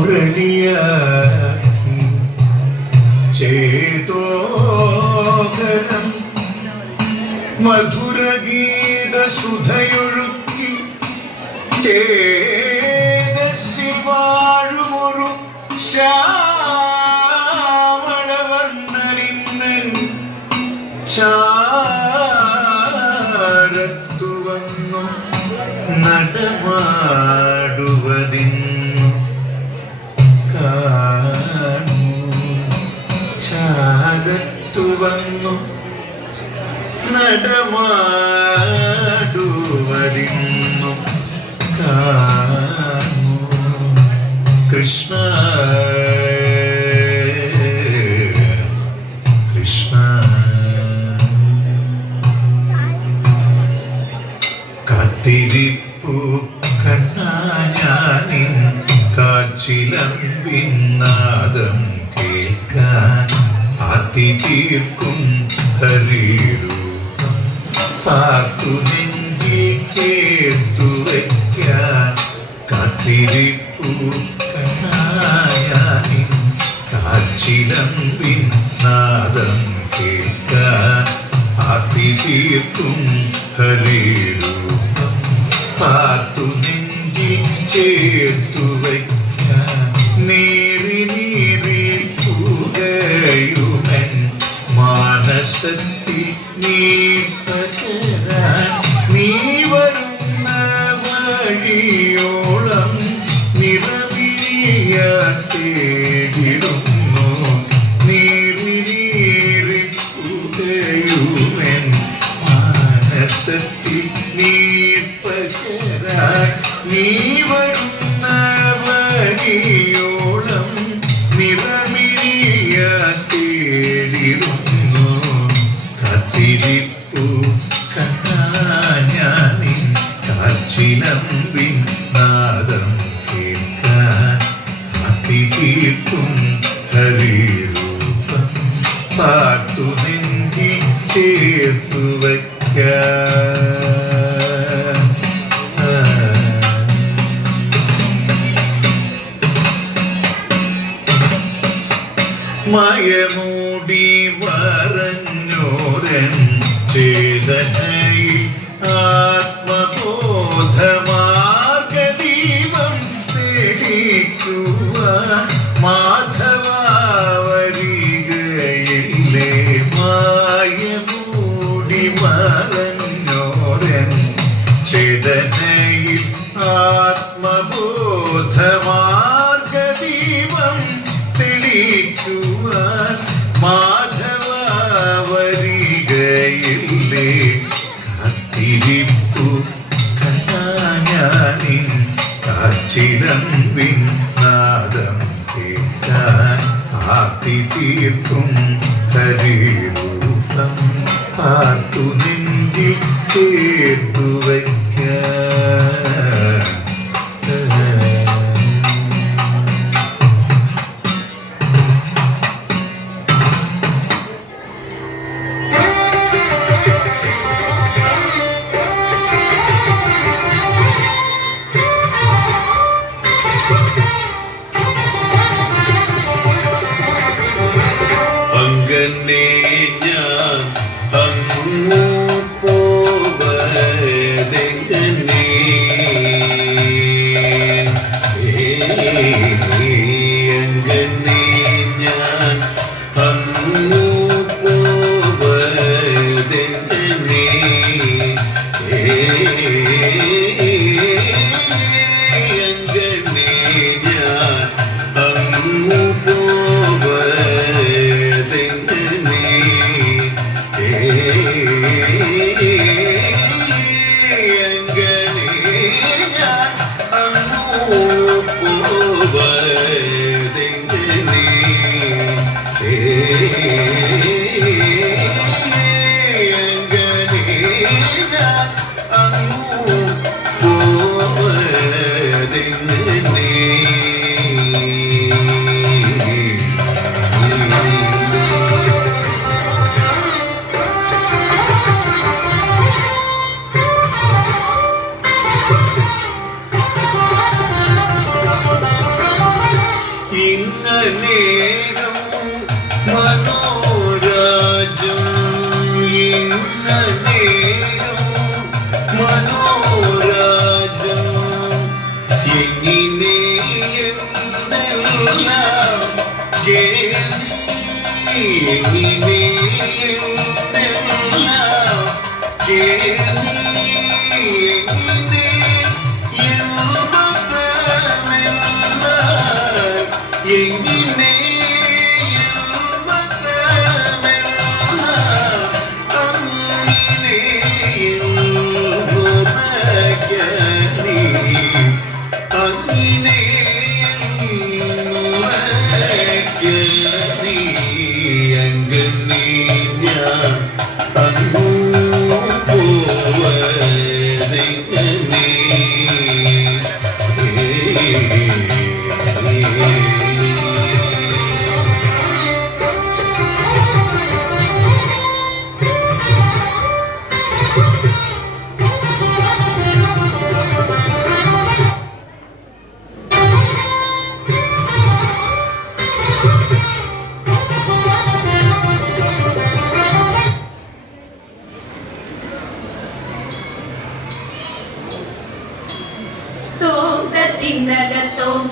മുരളിയാക്കി ചേതോകരം മധുരഗീത സുധയൊഴുക്കി ചേതസ്സിൽ വാഴുമൊരു ശ്യാമളവർണനിന്നൻ ചാരത്തുവന്നു നടമാടുവതിന് நடமா കീർത്തും ഹരേരു പാർത്തു നെഞ്ചിൽ ചേർത്തു. കത്തിരിപ്പു കണ്ടാ ഞാൻ കാച്ചിലം അനേകം മനോരാജം ഇന്നേകം മനോരാജം എങ്ങനെ എന്തെല്ലാം കേൾവി? എങ്ങനെ എന്തെല്ലാം കേൾവി? Yeni ഇന്നകത്തും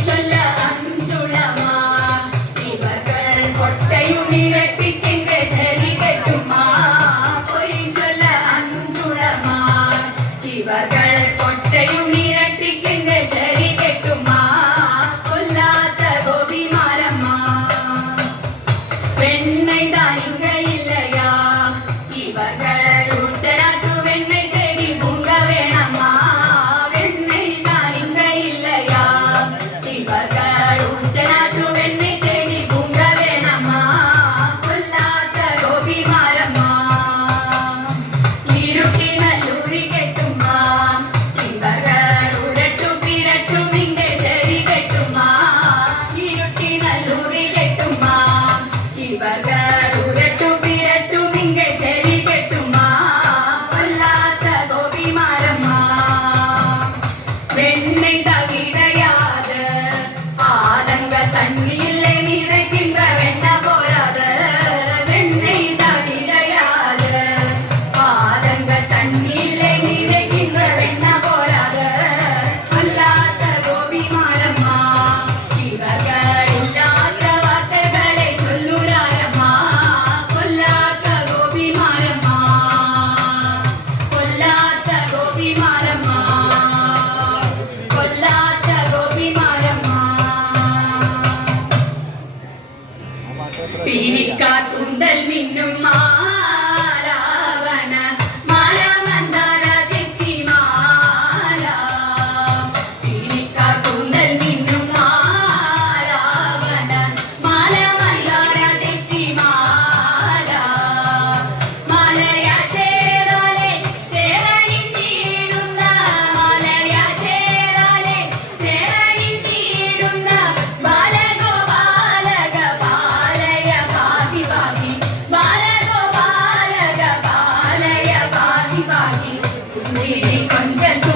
so Inshallah. no. బాగి కొంచెం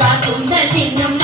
కాకుండా తిన్నము